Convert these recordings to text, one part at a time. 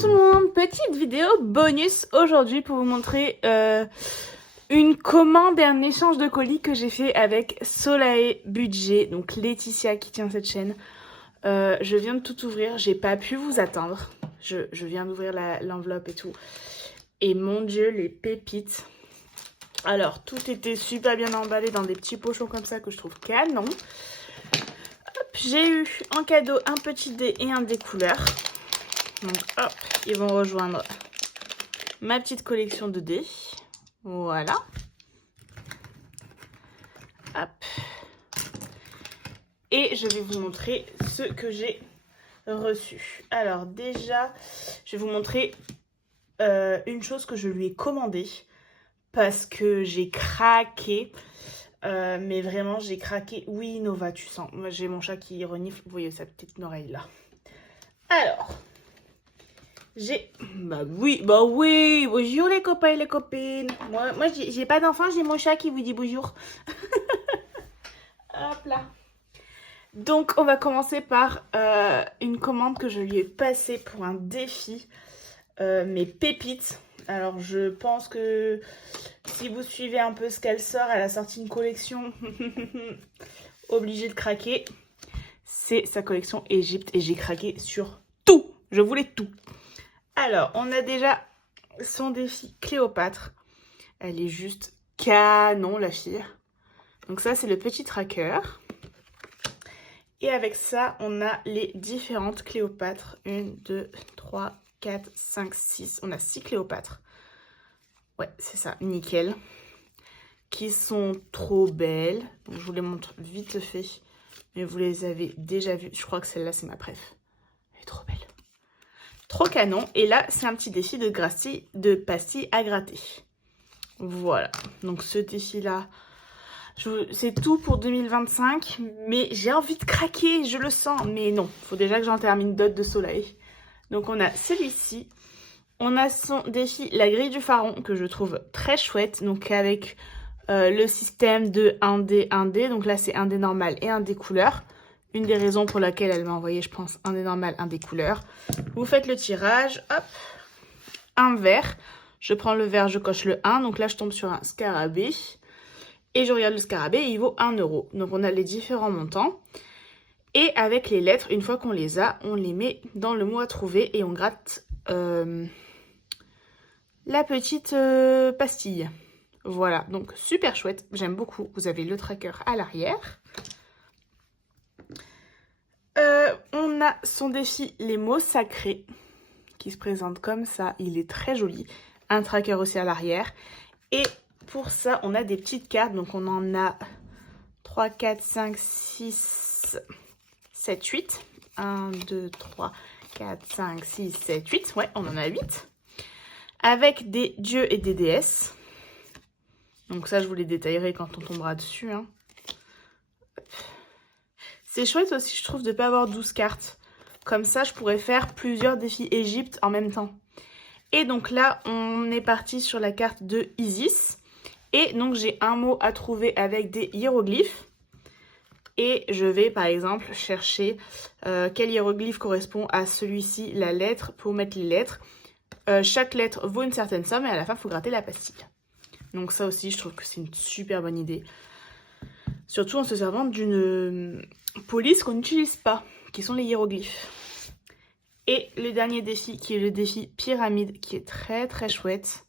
tout le monde, petite vidéo bonus aujourd'hui pour vous montrer une commande et un échange de colis que j'ai fait avec Solae Budget, donc Laetitia qui tient cette chaîne. Je viens de tout ouvrir, j'ai pas pu vous attendre, je viens d'ouvrir l'enveloppe et tout. Et mon dieu, les pépites. Alors, tout était super bien emballé dans des petits pochons comme ça que je trouve canon. J'ai eu en cadeau un petit dé et un dé couleur. Donc hop, ils vont rejoindre ma petite collection de dés. Voilà. Hop. Et je vais vous montrer ce que j'ai reçu. Alors déjà, je vais vous montrer une chose que je lui ai commandée. Parce que j'ai craqué. Mais vraiment, j'ai craqué. Oui, Nova, tu sens. Moi, j'ai mon chat qui renifle. Vous voyez sa petite oreille là. Alors, j'ai... Bah oui, bonjour les copains et les copines. Moi j'ai pas d'enfant, j'ai mon chat qui vous dit bonjour. Hop là. Donc, on va commencer par une commande que je lui ai passée pour un défi. Mes pépites. Alors, je pense que si vous suivez un peu ce qu'elle sort, elle a sorti une collection obligée de craquer. C'est sa collection Égypte et j'ai craqué sur tout. Je voulais tout. Alors, on a déjà son défi Cléopâtre. Elle est juste canon, la fille. Donc ça, c'est le petit tracker. Et avec ça, on a les différentes Cléopâtres. 1, 2, 3, 4, 5, 6. On a 6 Cléopâtres. Ouais, c'est ça, nickel. Qui sont trop belles. Donc, je vous les montre vite fait. Mais vous les avez déjà vues. Je crois que celle-là, c'est ma préf. Elle est trop belle. Trop canon. Et là, c'est un petit défi de pastilles à gratter. Voilà. Donc, ce défi-là, c'est tout pour 2025. Mais j'ai envie de craquer, je le sens. Mais non, il faut déjà que j'en termine d'autres de Soleil. Donc, on a celui-ci. On a son défi La Grille du Pharaon, que je trouve très chouette. Donc, avec le système de 1D, 1D. Donc là, c'est un dé normal et un dé couleur. Une des raisons pour laquelle elle m'a envoyé, je pense, un dé normal, un dé couleur. Vous faites le tirage, hop, un vert. Je prends le vert, je coche le 1. Donc là, je tombe sur un scarabée. Et je regarde le scarabée, il vaut 1 €. Donc on a les différents montants. Et avec les lettres, une fois qu'on les a, on les met dans le mot à trouver et on gratte la petite pastille. Voilà, donc super chouette, j'aime beaucoup. Vous avez le tracker à l'arrière. On a son défi Les mots sacrés qui se présente comme ça. Il est très joli. Un tracker aussi à l'arrière. Et pour ça, on a des petites cartes. Donc on en a 3, 4, 5, 6, 7, 8. 1, 2, 3, 4, 5, 6, 7, 8. Ouais, on en a 8. Avec des dieux et des déesses. Donc ça, je vous les détaillerai quand on tombera dessus. Hein. C'est chouette aussi, je trouve, de ne pas avoir 12 cartes. Comme ça, je pourrais faire plusieurs défis Égypte en même temps. Et donc là, on est parti sur la carte de Isis. Et donc, j'ai un mot à trouver avec des hiéroglyphes. Et je vais, par exemple, chercher quel hiéroglyphe correspond à celui-ci, la lettre, pour mettre les lettres. Chaque lettre vaut une certaine somme et à la fin, il faut gratter la pastille. Donc ça aussi, je trouve que c'est une super bonne idée. Surtout en se servant d'une police qu'on n'utilise pas, qui sont les hiéroglyphes. Et le dernier défi, qui est le défi pyramide, qui est très très chouette.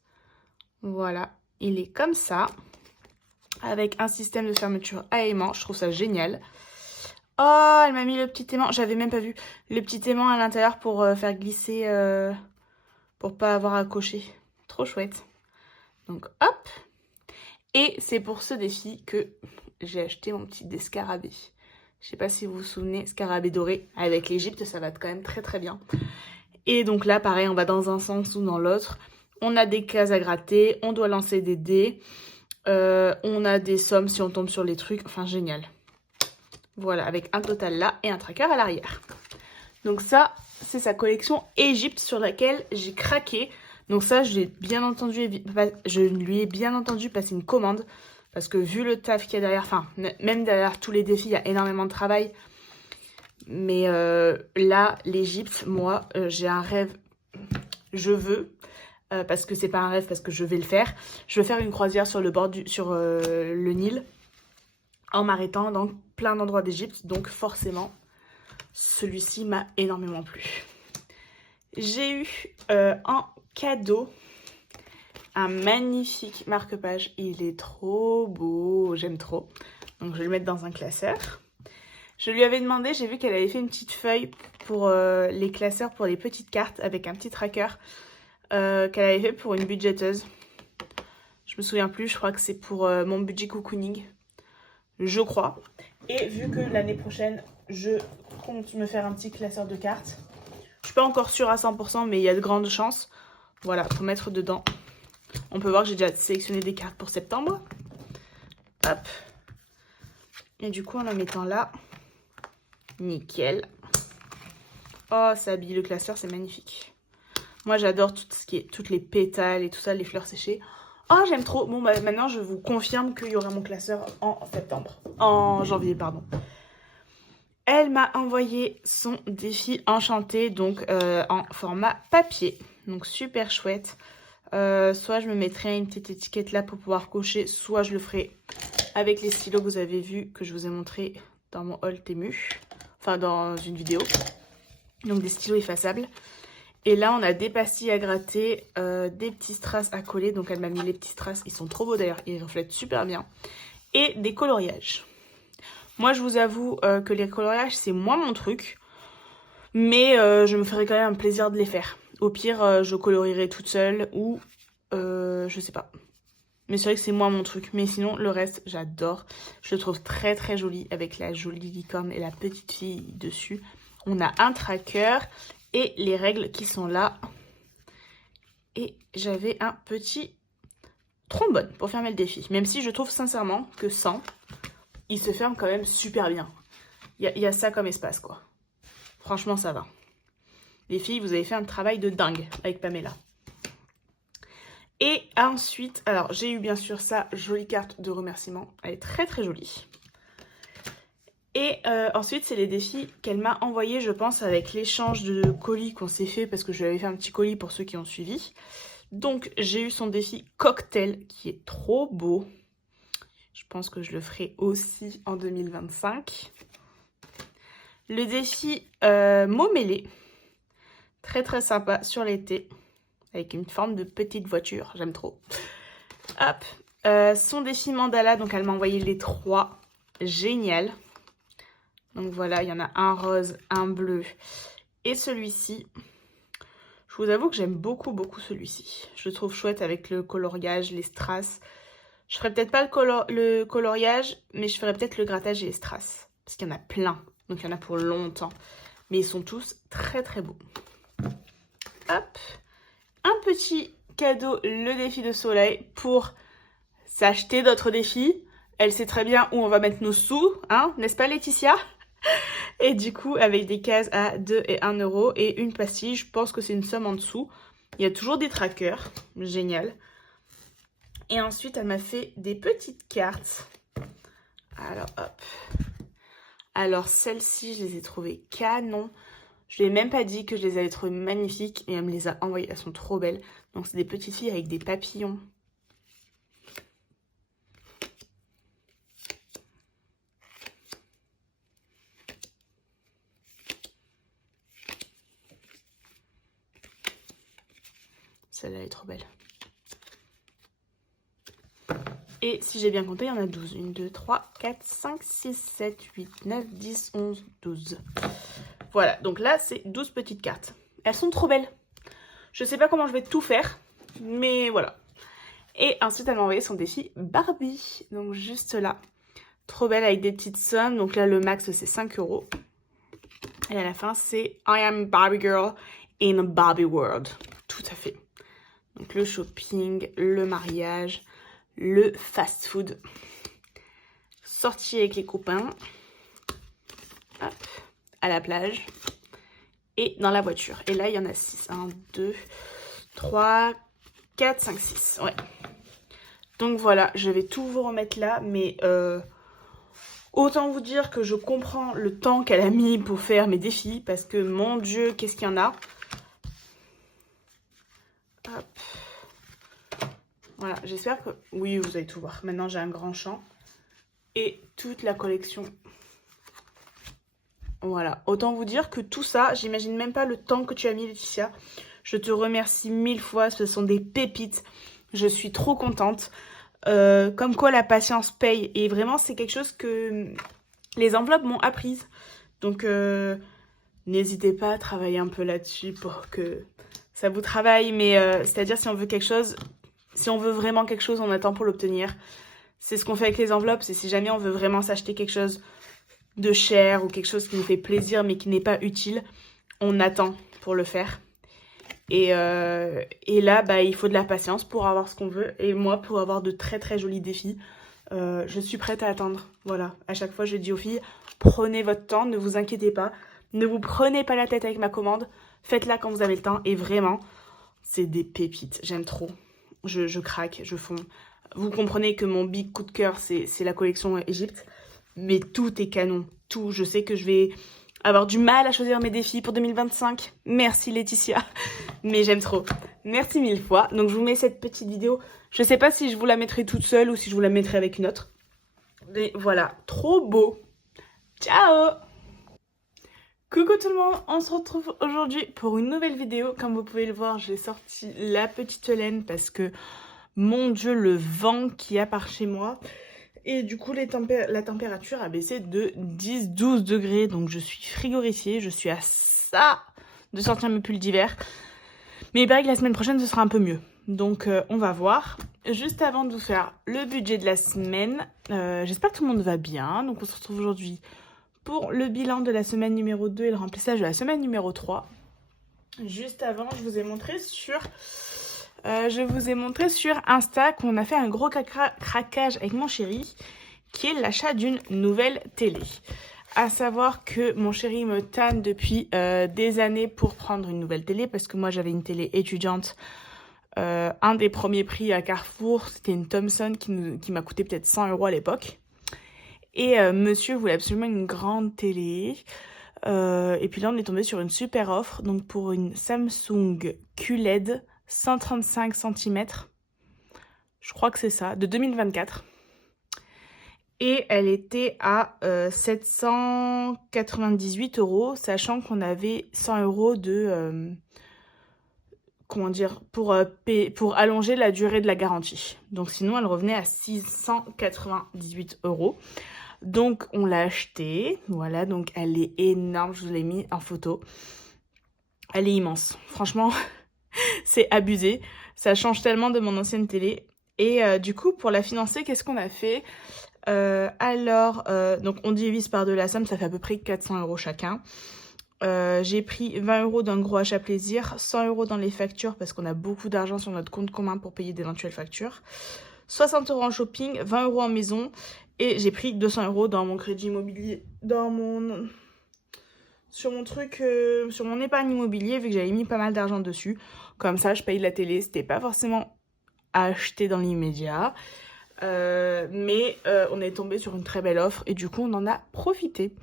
Voilà, il est comme ça, avec un système de fermeture à aimant. Je trouve ça génial. Oh, elle m'a mis le petit aimant. J'avais même pas vu le petit aimant à l'intérieur pour faire glisser, pour pas avoir à cocher. Trop chouette. Donc hop. Et c'est pour ce défi que j'ai acheté mon petit dé scarabée. Je sais pas si vous vous souvenez, scarabée doré. Avec l'Égypte, ça va quand même très très bien. Et donc là, pareil, on va dans un sens ou dans l'autre. On a des cases à gratter, on doit lancer des dés. On a des sommes si on tombe sur les trucs. Enfin, génial. Voilà, avec un total là et un tracker à l'arrière. Donc ça, c'est sa collection Égypte sur laquelle j'ai craqué. Donc ça, je lui ai bien entendu passer une commande. Parce que vu le taf qu'il y a derrière, enfin, même derrière tous les défis, il y a énormément de travail. Mais là, l'Égypte, moi, j'ai un rêve je veux, parce que c'est pas un rêve, parce que je vais le faire. Je veux faire une croisière sur le le Nil, en m'arrêtant dans plein d'endroits d'Égypte. Donc forcément, celui-ci m'a énormément plu. J'ai eu en cadeau un magnifique marque-page. Il est trop beau, j'aime trop. Donc je vais le mettre dans un classeur. Je lui avais demandé, j'ai vu qu'elle avait fait une petite feuille pour les classeurs, pour les petites cartes, avec un petit tracker qu'elle avait fait pour une budgéteuse. Je me souviens plus, je crois que c'est pour mon budget cocooning. Je crois. Et vu que l'année prochaine, je compte me faire un petit classeur de cartes. Je suis pas encore sûre à 100%, mais il y a de grandes chances. Voilà, pour mettre dedans. On peut voir que j'ai déjà sélectionné des cartes pour septembre. Hop. Et du coup, en la mettant là, nickel. Oh, ça habille le classeur, c'est magnifique. Moi, j'adore tout ce qui est toutes les pétales et tout ça, les fleurs séchées. Oh, j'aime trop. Bon, bah, maintenant, je vous confirme qu'il y aura mon classeur en septembre. En janvier, pardon. Elle m'a envoyé son défi enchanté, donc en format papier. Donc, super chouette. Soit je me mettrai une petite étiquette là pour pouvoir cocher, soit je le ferai avec les stylos que vous avez vus, que je vous ai montré dans mon haul Temu. Enfin, dans une vidéo. Donc, des stylos effaçables. Et là, on a des pastilles à gratter, des petits strass à coller. Donc, elle m'a mis les petits strass. Ils sont trop beaux d'ailleurs. Ils reflètent super bien. Et des coloriages. Moi, je vous avoue que les coloriages, c'est moins mon truc. Mais je me ferai quand même un plaisir de les faire. Au pire, je colorierai toute seule ou je sais pas. Mais c'est vrai que c'est moins mon truc. Mais sinon, le reste, j'adore. Je le trouve très très joli avec la jolie licorne et la petite fille dessus. On a un tracker et les règles qui sont là. Et j'avais un petit trombone pour fermer le défi. Même si je trouve sincèrement que sans, il se ferme quand même super bien. Il y a ça comme espace, quoi. Franchement, ça va. Les filles, vous avez fait un travail de dingue avec Pamela. Et ensuite, alors j'ai eu bien sûr sa jolie carte de remerciement. Elle est très très jolie. Et ensuite, c'est les défis qu'elle m'a envoyés, je pense, avec l'échange de colis qu'on s'est fait, parce que je lui avais fait un petit colis pour ceux qui ont suivi. Donc, j'ai eu son défi cocktail, qui est trop beau. Je pense que je le ferai aussi en 2025. Le défi mot mêlé, très très sympa sur l'été, avec une forme de petite voiture, j'aime trop. Hop, son défi mandala, donc elle m'a envoyé les 3, génial. Donc voilà, il y en a un rose, un bleu et celui-ci. Je vous avoue que j'aime beaucoup celui-ci. Je le trouve chouette avec le coloriage, les strass. Je ferai peut-être pas le coloriage, mais je ferai peut-être le grattage et les strass. Parce qu'il y en a plein, donc il y en a pour longtemps. Mais ils sont tous très très beaux. Hop, un petit cadeau, le défi de soleil pour s'acheter d'autres défis. Elle sait très bien où on va mettre nos sous, hein, n'est-ce pas Laetitia? Et du coup, avec des cases à 2 et 1 euro et une pastille, je pense que c'est une somme en dessous. Il y a toujours des trackers, génial. Et ensuite, elle m'a fait des petites cartes. Alors, hop. Alors, celles-ci, je les ai trouvées canon. Je ne lui ai même pas dit que je les avais trouvées magnifiques et elle me les a envoyées. Elles sont trop belles. Donc, c'est des petites filles avec des papillons. Celle-là, elle est trop belle. Et si j'ai bien compté, il y en a 12. 1, 2, 3, 4, 5, 6, 7, 8, 9, 10, 11, 12. Voilà, donc là, c'est 12 petites cartes. Elles sont trop belles. Je sais pas comment je vais tout faire, mais voilà. Et ensuite, elle m'a envoyé son défi Barbie. Donc juste là. Trop belle avec des petites sommes. Donc là, le max, c'est 5 euros. Et à la fin, c'est I am Barbie girl in a Barbie world. Tout à fait. Donc le shopping, le mariage, le fast-food. Sortie avec les copains. Hop, à la plage. Et dans la voiture. Et là, il y en a 6. 1, 2, 3, 4, 5, 6. Ouais. Donc voilà, je vais tout vous remettre là. Mais autant vous dire que je comprends le temps qu'elle a mis pour faire mes défis. Parce que mon Dieu, qu'est-ce qu'il y en a. Hop. Voilà, j'espère que... Oui, vous allez tout voir. Maintenant, j'ai un grand champ. Et toute la collection. Voilà. Autant vous dire que tout ça, j'imagine même pas le temps que tu as mis, Laetitia. Je te remercie 1000 fois. Ce sont des pépites. Je suis trop contente. Comme quoi, la patience paye. Et vraiment, c'est quelque chose que les enveloppes m'ont apprise. Donc, n'hésitez pas à travailler un peu là-dessus pour que ça vous travaille. Mais c'est-à-dire, si on veut quelque chose, si on veut vraiment quelque chose, on attend pour l'obtenir. C'est ce qu'on fait avec les enveloppes. C'est si jamais on veut vraiment s'acheter quelque chose de cher ou quelque chose qui nous fait plaisir mais qui n'est pas utile, on attend pour le faire. Et là, bah, il faut de la patience pour avoir ce qu'on veut. Et moi, pour avoir de très très jolis défis, je suis prête à attendre. Voilà, à chaque fois, je dis aux filles, prenez votre temps, ne vous inquiétez pas. Ne vous prenez pas la tête avec ma commande. Faites-la quand vous avez le temps. Et vraiment, c'est des pépites. J'aime trop. Je craque, je fonds. Vous comprenez que mon big coup de cœur, c'est la collection Égypte. Mais tout est canon. Tout. Je sais que je vais avoir du mal à choisir mes défis pour 2025. Merci Laetitia. Mais j'aime trop. Merci 1000 fois. Donc je vous mets cette petite vidéo. Je sais pas si je vous la mettrai toute seule ou si je vous la mettrai avec une autre. Mais voilà. Trop beau. Ciao! Coucou tout le monde, on se retrouve aujourd'hui pour une nouvelle vidéo. Comme vous pouvez le voir, j'ai sorti la petite laine parce que, mon Dieu, le vent qu'il y a par chez moi. Et du coup, la température a baissé de 10-12 degrés. Donc je suis frigorifiée, je suis à ça de sortir mes pulls d'hiver. Mais il paraît que la semaine prochaine, ce sera un peu mieux. Donc on va voir. Juste avant de vous faire le budget de la semaine, j'espère que tout le monde va bien. Donc on se retrouve aujourd'hui pour le bilan de la semaine numéro 2 et le remplissage de la semaine numéro 3. Juste avant, je vous ai montré sur Insta qu'on a fait un gros craquage avec mon chéri, qui est l'achat d'une nouvelle télé. À savoir que mon chéri me tanne depuis des années pour prendre une nouvelle télé, parce que moi j'avais une télé étudiante. Un des premiers prix à Carrefour, c'était une Thomson qui m'a coûté peut-être 100 € à l'époque. Et monsieur voulait absolument une grande télé. Et puis là, on est tombé sur une super offre. Donc pour une Samsung QLED 135 cm, je crois que c'est ça, de 2024. Et elle était à 798 €, sachant qu'on avait 100 € de... comment dire, pour allonger la durée de la garantie. Donc sinon, elle revenait à 698 €. Donc on l'a achetée, voilà, donc elle est énorme, je vous l'ai mis en photo. Elle est immense, franchement, c'est abusé. Ça change tellement de mon ancienne télé. Et du coup, pour la financer, qu'est-ce qu'on a fait? Donc on divise par deux la somme, ça fait à peu près 400 € chacun. J'ai pris 20 € dans le gros achat plaisir, 100 € dans les factures parce qu'on a beaucoup d'argent sur notre compte commun pour payer d'éventuelles factures, 60 € en shopping, 20 € en maison, et j'ai pris 200 € dans mon crédit immobilier, sur mon épargne immobilier, vu que j'avais mis pas mal d'argent dessus. Comme ça, je paye la télé, c'était pas forcément à acheter dans l'immédiat. Mais on est tombé sur une très belle offre et du coup on en a profité.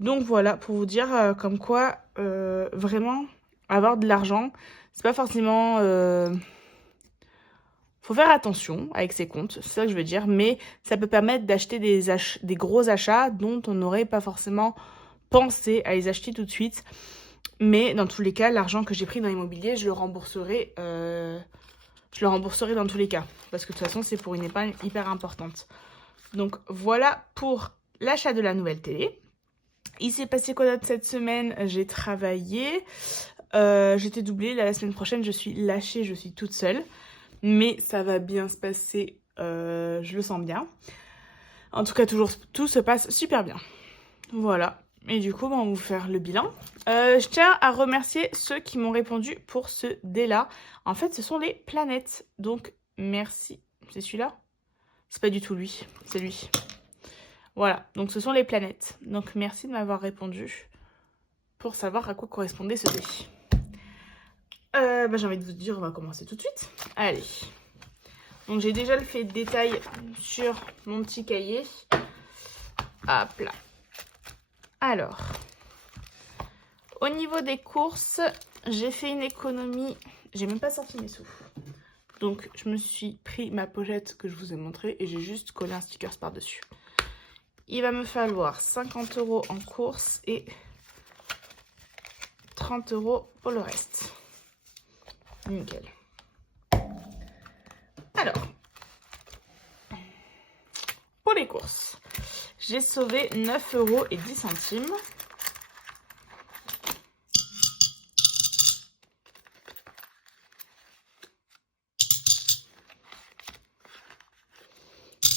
Donc voilà, pour vous dire comme quoi vraiment avoir de l'argent, c'est pas forcément... faut faire attention avec ses comptes, c'est ça que je veux dire, mais ça peut permettre d'acheter des gros achats dont on n'aurait pas forcément pensé à les acheter tout de suite. Mais dans tous les cas, l'argent que j'ai pris dans l'immobilier, je le rembourserai dans tous les cas. Parce que de toute façon, c'est pour une épargne hyper importante. Donc voilà pour l'achat de la nouvelle télé. Il s'est passé quoi d'autre cette semaine? J'ai travaillé. J'étais doublée. Là, la semaine prochaine, je suis lâchée. Je suis toute seule. Mais ça va bien se passer. Je le sens bien. En tout cas, tout se passe super bien. Voilà. Et du coup, on va vous faire le bilan. Je tiens à remercier ceux qui m'ont répondu pour ce dé-là. En fait, ce sont les planètes. Donc, merci. C'est celui-là? C'est pas du tout lui. C'est lui. Voilà. Donc, ce sont les planètes. Donc, merci de m'avoir répondu pour savoir à quoi correspondait ce dé. J'ai envie de vous dire, on va commencer tout de suite. Allez. Donc, j'ai déjà fait le détail sur mon petit cahier. Hop là. Alors, au niveau des courses, j'ai fait une économie. j'ai même pas sorti mes sous. Donc je me suis pris ma pochette que je vous ai montrée et j'ai juste collé un sticker par-dessus. Il va me falloir 50 € en course et 30 € pour le reste. Nickel. Alors, pour les courses, j'ai sauvé 9,10 €.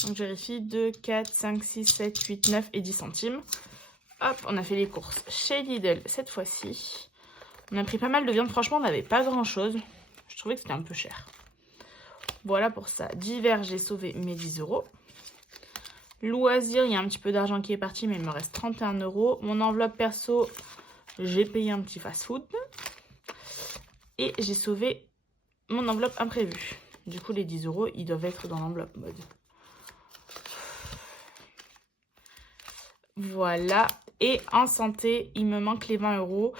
Donc je vérifie 2, 4, 5, 6, 7, 8, 9 et 10 centimes. Hop, on a fait les courses chez Lidl cette fois-ci. On a pris pas mal de viande. Franchement, on n'avait pas grand-chose. Je trouvais que c'était un peu cher. Voilà pour ça. Divers, j'ai sauvé mes 10 €. Loisirs, il y a un petit peu d'argent qui est parti, mais il me reste 31 €. Mon enveloppe perso, j'ai payé un petit fast-food. Et j'ai sauvé mon enveloppe imprévue. Du coup, les 10 €, ils doivent être dans l'enveloppe mode. Voilà. Et en santé, il me manque les 20 €.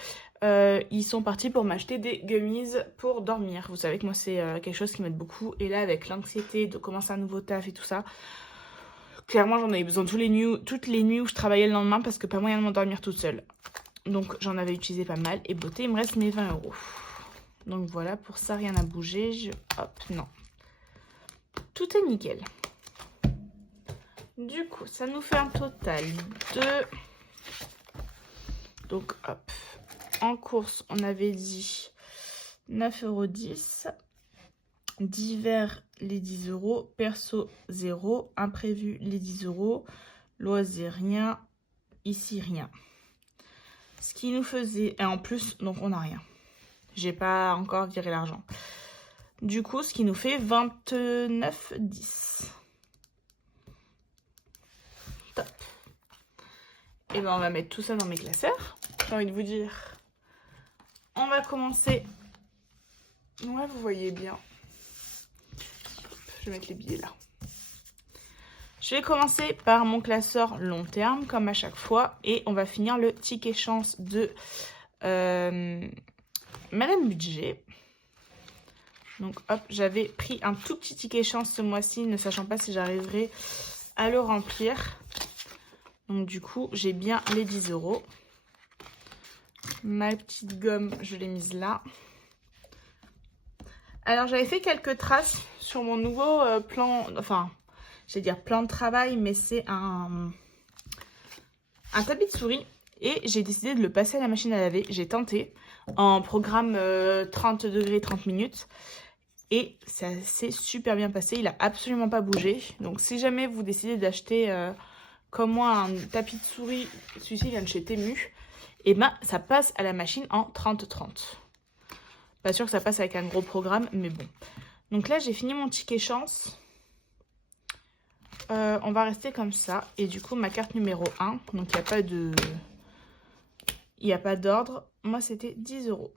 Ils sont partis pour m'acheter des gummies pour dormir. Vous savez que moi, c'est quelque chose qui m'aide beaucoup. Et là, avec l'anxiété de commencer un nouveau taf et tout ça, clairement, j'en avais besoin toutes les nuits où je travaillais le lendemain parce que pas moyen de m'endormir toute seule. Donc, j'en avais utilisé pas mal. Et beauté, il me reste mes 20 €. Donc, voilà, pour ça, rien n'a bougé. Hop, non. Tout est nickel. Du coup, ça nous fait un total de... Donc, hop. En course, on avait dit 9,10 €. Divers, les 10 €. Perso, 0. Imprévu, les 10 €. Loisir, rien. Ici, rien. Ce qui nous faisait... Et en plus, donc on n'a rien. J'ai pas encore viré l'argent. Du coup, ce qui nous fait 29,10 €. Top. Et ben on va mettre tout ça dans mes classeurs. J'ai envie de vous dire. On va commencer. Ouais, vous voyez bien. Je vais mettre les billets là. Je vais commencer par mon classeur long terme, comme à chaque fois. Et on va finir le ticket chance de Madame Budget. Donc hop, j'avais pris un tout petit ticket chance ce mois-ci, ne sachant pas si j'arriverai à le remplir. Donc du coup, j'ai bien les 10 €. Ma petite gomme, je l'ai mise là. Alors, j'avais fait quelques traces sur mon nouveau plan, enfin, je vais dire plan de travail, mais c'est un tapis de souris. Et j'ai décidé de le passer à la machine à laver. J'ai tenté en programme 30 degrés, 30 minutes. Et ça s'est super bien passé. Il n'a absolument pas bougé. Donc, si jamais vous décidez d'acheter, comme moi, un tapis de souris, celui-ci vient de chez Temu, et ben, ça passe à la machine en 30-30. Pas sûr que ça passe avec un gros programme, mais bon. Donc là, j'ai fini mon ticket chance. On va rester comme ça. Et du coup, ma carte numéro 1, donc il n'y a pas d'ordre. Moi, c'était 10 €.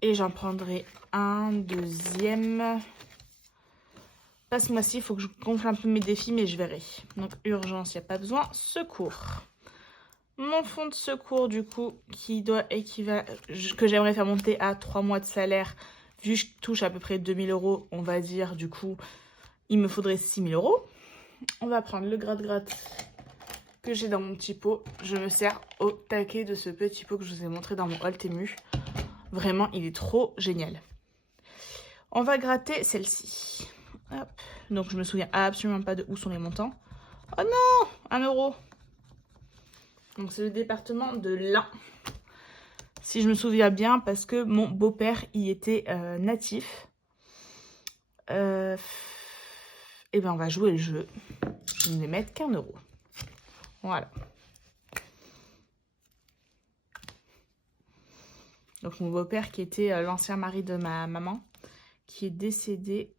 Et j'en prendrai un deuxième. Pas ce mois-ci, il faut que je gonfle un peu mes défis, mais je verrai. Donc, urgence, il n'y a pas besoin. Secours. Mon fonds de secours, du coup, que j'aimerais faire monter à 3 mois de salaire. Vu que je touche à peu près 2000 €, on va dire, du coup, il me faudrait 6000 €. On va prendre le gratte-gratte que j'ai dans mon petit pot. Je me sers au taquet de ce petit pot que je vous ai montré dans mon haul Temu. Vraiment, il est trop génial. On va gratter celle-ci. Hop. Donc, je me souviens absolument pas de où sont les montants. Oh non, 1 €. Donc, c'est le département de l'Ain. Si je me souviens bien, parce que mon beau-père y était natif. Et ben, on va jouer le jeu. Je ne vais mettre qu'1 €. Voilà. Donc, mon beau-père qui était l'ancien mari de ma maman, qui est décédé.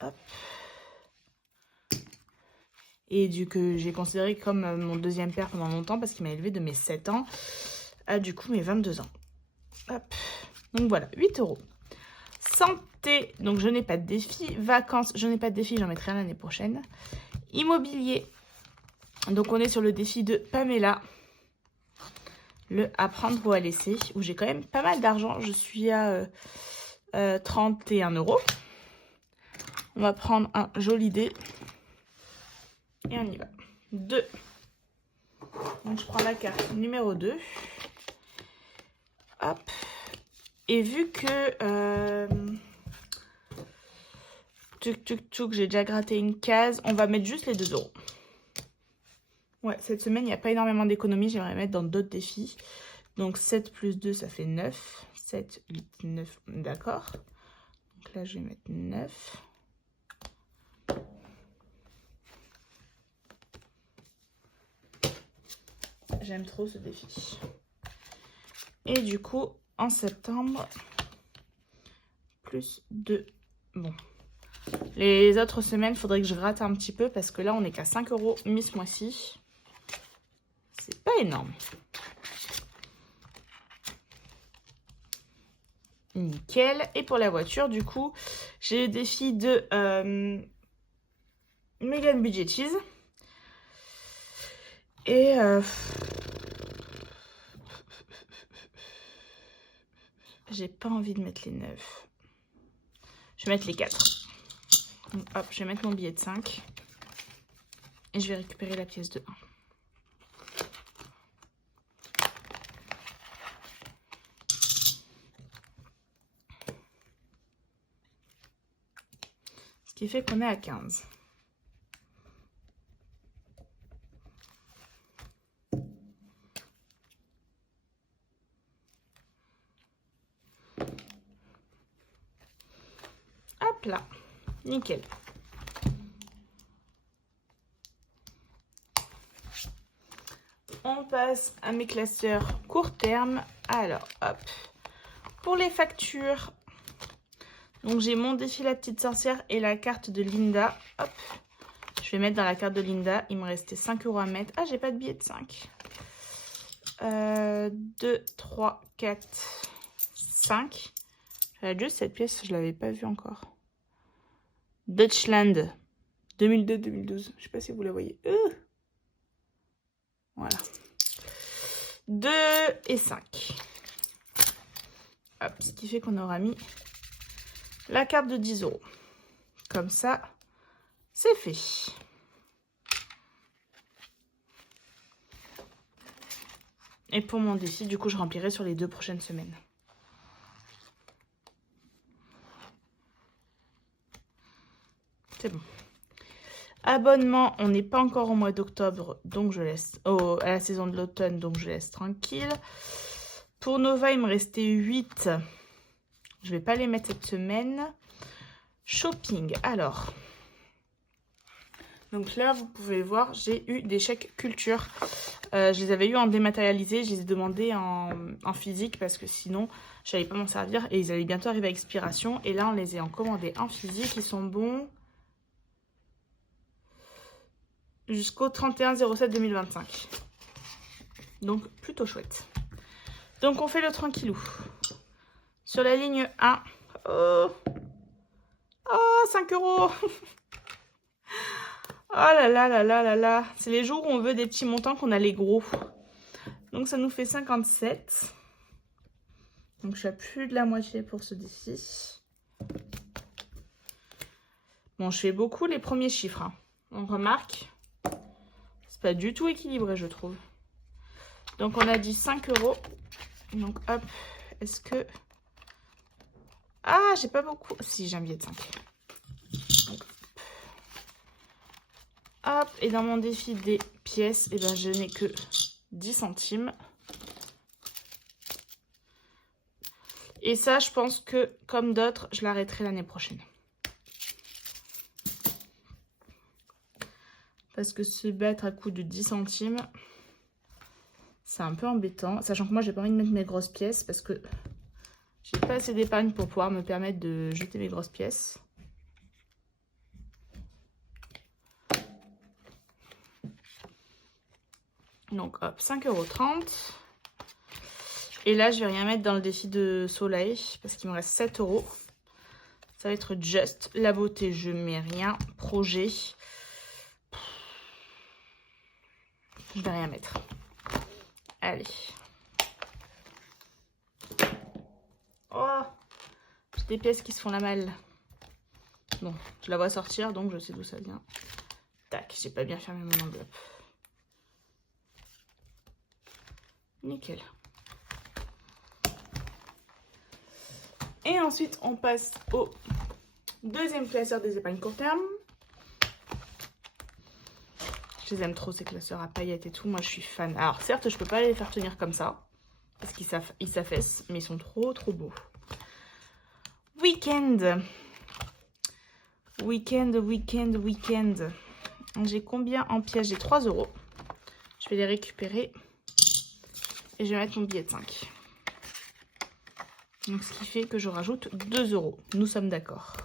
Hop. Et que j'ai considéré comme mon deuxième père pendant longtemps parce qu'il m'a élevé de mes 7 ans à du coup mes 22 ans. Hop. Donc voilà, 8 €. Santé, donc je n'ai pas de défi. Vacances, je n'ai pas de défi, j'en mettrai un l'année prochaine. Immobilier, donc on est sur le défi de Pamela. le apprendre ou à laisser, où j'ai quand même pas mal d'argent. Je suis à 31 €. On va prendre un joli dé. Et on y va. 2. Donc je prends la carte numéro 2. Hop. Et vu que j'ai déjà gratté une case, on va mettre juste les 2 €. Ouais, cette semaine, il n'y a pas énormément d'économies. J'aimerais mettre dans d'autres défis. Donc 7 plus 2, ça fait 9. 7, 8, 9, d'accord. Donc là, je vais mettre 9. J'aime trop ce défi. Et du coup, en septembre, plus 2. Bon. Les autres semaines, il faudrait que je gratte un petit peu parce que là, on n'est qu'à 5 € mis ce mois-ci. C'est pas énorme. Nickel. Et pour la voiture, du coup, j'ai le défi de Megan Budget Cheese. Et j'ai pas envie de mettre les 9. Je vais mettre les 4. Donc, hop, je vais mettre mon billet de 5. Et je vais récupérer la pièce de 1. Ce qui fait qu'on est à 15. Hop là, nickel. On passe à mes classeurs court terme. Alors, hop. Pour les factures, donc j'ai mon défi la petite sorcière et la carte de Linda. Hop. Je vais mettre dans la carte de Linda. Il me restait 5 € à mettre. Ah, j'ai pas de billet de 5. 2, 3, 4, 5. J'avais juste cette pièce, je l'avais pas vue encore. Deutschland 2002-2012. Je sais pas si vous la voyez. Voilà. 2 et 5. Hop, ce qui fait qu'on aura mis la carte de 10 €. Comme ça, c'est fait. Et pour mon défi, du coup, je remplirai sur les 2 prochaines semaines. C'est bon. Abonnement, on n'est pas encore au mois d'octobre, donc je laisse à la saison de l'automne, donc je laisse tranquille. Pour Nova, il me restait 8. Je vais pas les mettre cette semaine. Shopping, alors. Donc là, vous pouvez voir, j'ai eu des chèques culture. Je les avais eu en dématérialisé, je les ai demandés en physique parce que sinon, je n'allais pas m'en servir et ils allaient bientôt arriver à expiration. Et là, on les a en commandé en physique, ils sont bons jusqu'au 31/07/2025. Donc, plutôt chouette. Donc, on fait le tranquillou. Sur la ligne 1, oh 5 €. Oh là là là là là là. C'est les jours où on veut des petits montants qu'on a les gros. Donc, ça nous fait 57. Donc, je suis à plus de la moitié pour ce défi. Bon, je fais beaucoup les premiers chiffres. Hein. On remarque, c'est pas du tout équilibré, je trouve. Donc, on a dit 5 €. Donc, hop, est-ce que... Ah, j'ai pas beaucoup. Si, j'ai un billet de 5. Donc, hop, et dans mon défi des pièces, eh ben, je n'ai que 10 centimes. Et ça, je pense que, comme d'autres, je l'arrêterai l'année prochaine. Parce que se battre à coup de 10 centimes, c'est un peu embêtant. Sachant que moi, j'ai pas envie de mettre mes grosses pièces parce que j'ai pas assez d'épargne pour pouvoir me permettre de jeter mes grosses pièces. Donc, hop, 5,30 €. Et là, je vais rien mettre dans le défi de soleil parce qu'il me reste 7 €. Ça va être juste. La beauté, je mets rien. Projet. Je vais rien mettre. Allez. Oh, j'ai des pièces qui se font la malle. Bon, je la vois sortir, donc je sais d'où ça vient. Tac, j'ai pas bien fermé mon enveloppe. Nickel. Et ensuite, on passe au deuxième classeur des épargnes court terme. Je les aime trop, ces classeurs à paillettes et tout. Moi, je suis fan. Alors, certes, je peux pas les faire tenir comme ça. Parce qu'ils s'affaissent, mais ils sont trop, trop beaux. Week-end. Week-end. J'ai combien en pièces? J'ai 3 €. Je vais les récupérer. Et je vais mettre mon billet de 5. Donc, ce qui fait que je rajoute 2 €. Nous sommes d'accord.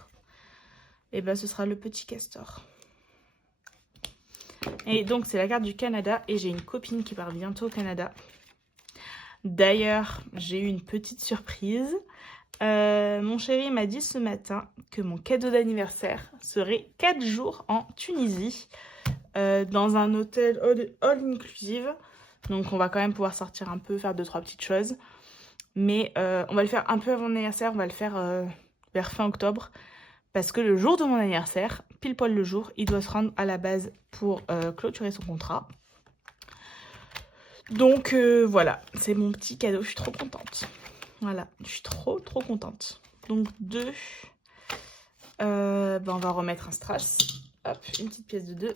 Et ben, ce sera le petit castor. Et donc, c'est la carte du Canada. Et j'ai une copine qui part bientôt au Canada. D'ailleurs, j'ai eu une petite surprise. Mon chéri m'a dit ce matin que mon cadeau d'anniversaire serait 4 jours en Tunisie. Dans un hôtel all inclusive. Donc, on va quand même pouvoir sortir un peu, faire 2-3 petites choses. Mais on va le faire un peu avant mon anniversaire. On va le faire vers fin octobre. Parce que le jour de mon anniversaire, pile poil le jour, il doit se rendre à la base pour clôturer son contrat. Donc voilà, c'est mon petit cadeau, je suis trop contente. Voilà, je suis trop contente. Donc 2, on va remettre un strass. Hop, une petite pièce de 2.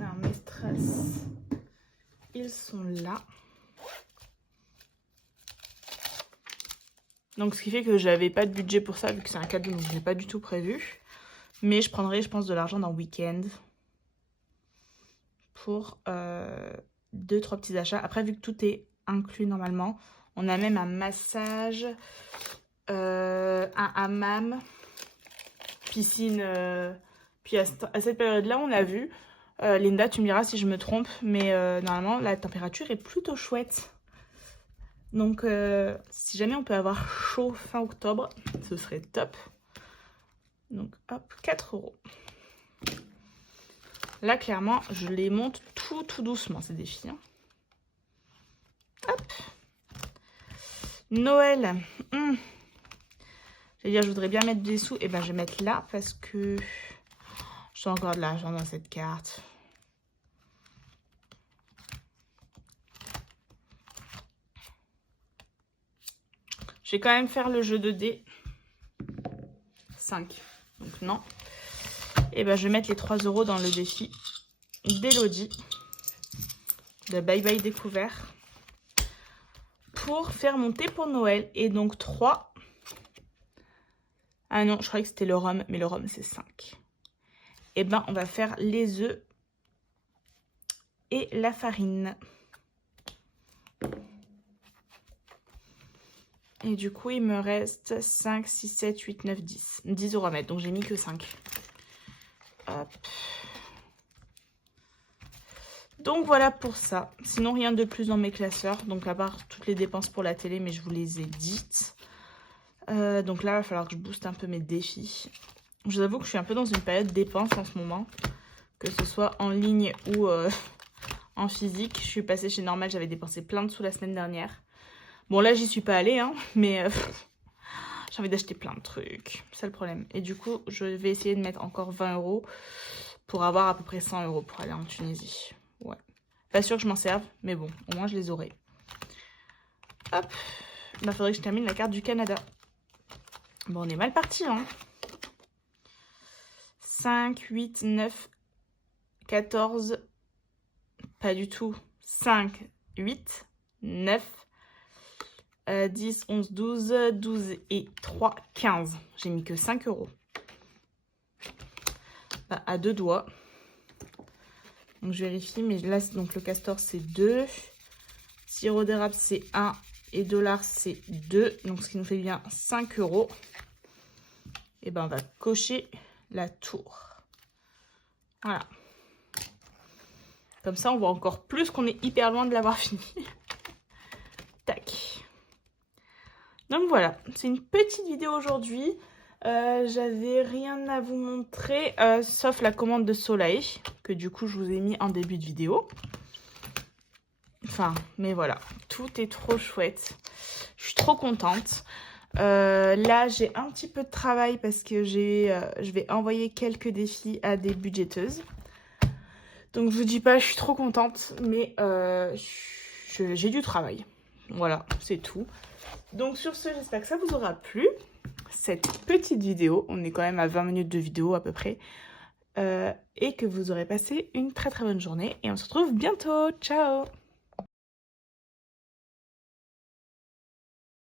Alors mes strass, ils sont là. Donc ce qui fait que j'avais pas de budget pour ça, vu que c'est un cadeau, donc je l'ai pas du tout prévu. Mais je prendrai, je pense, de l'argent dans le week-end. Pour 2-3 petits achats. Après, vu que tout est inclus normalement, on a même un massage, un hammam, piscine. Puis à cette période-là, on a vu. Linda, tu me diras si je me trompe, mais normalement, la température est plutôt chouette. Donc, si jamais on peut avoir chaud fin octobre, ce serait top. Donc, hop, 4 €. Là, clairement, je les monte tout doucement, ces défis. Hein. Hop. Noël. Je vais dire, je voudrais bien mettre des sous. Et ben, je vais mettre là parce que j'ai encore de l'argent dans cette carte. Je vais quand même faire le jeu de dés. 5. Donc, non. Et ben, je vais mettre les 3 € dans le défi d'Elodie. De Bye Bye Découvert. Pour faire mon thé pour Noël. Et donc 3. Ah non, je croyais que c'était le rhum. Mais le rhum, c'est 5. Et ben, on va faire les œufs. Et la farine. Et du coup, il me reste 5, 6, 7, 8, 9, 10. 10 € à mettre. Donc, j'ai mis que 5. Hop. Donc, voilà pour ça. Sinon, rien de plus dans mes classeurs. Donc, à part toutes les dépenses pour la télé, mais je vous les ai dites. Donc là, il va falloir que je booste un peu mes défis. Je vous avoue que je suis un peu dans une période dépenses en ce moment. Que ce soit en ligne ou en physique. Je suis passée chez Normal, j'avais dépensé plein de sous la semaine dernière. Bon, là, j'y suis pas allée, hein, mais j'ai envie d'acheter plein de trucs. C'est le problème. Et du coup, je vais essayer de mettre encore 20 € pour avoir à peu près 100 € pour aller en Tunisie. Ouais. Pas sûr que je m'en serve, mais bon, au moins, je les aurai. Hop. Il faudrait que je termine la carte du Canada. Bon, on est mal parti, hein. 5, 8, 9, 14. Pas du tout. 5, 8, 9. 10, 11, 12, 12 et 3, 15. J'ai mis que 5 €. Bah, à deux doigts. Donc je vérifie, mais là, donc le castor c'est 2. Sirop d'érable c'est 1. Et dollars c'est 2. Donc ce qui nous fait bien 5 €. Et ben on va cocher la tour. Voilà. Comme ça, on voit encore plus qu'on est hyper loin de l'avoir fini. Tac. Donc voilà, c'est une petite vidéo aujourd'hui. J'avais rien à vous montrer, sauf la commande de Soleil, que du coup je vous ai mis en début de vidéo. Enfin, mais voilà, tout est trop chouette. Je suis trop contente. Là, j'ai un petit peu de travail parce que je vais envoyer quelques défis à des budgéteuses. Donc, je vous dis pas, je suis trop contente, mais j'ai du travail. Voilà, c'est tout. Donc, sur ce, j'espère que ça vous aura plu. Cette petite vidéo, on est quand même à 20 minutes de vidéo à peu près. Et que vous aurez passé une très très bonne journée. Et on se retrouve bientôt. Ciao!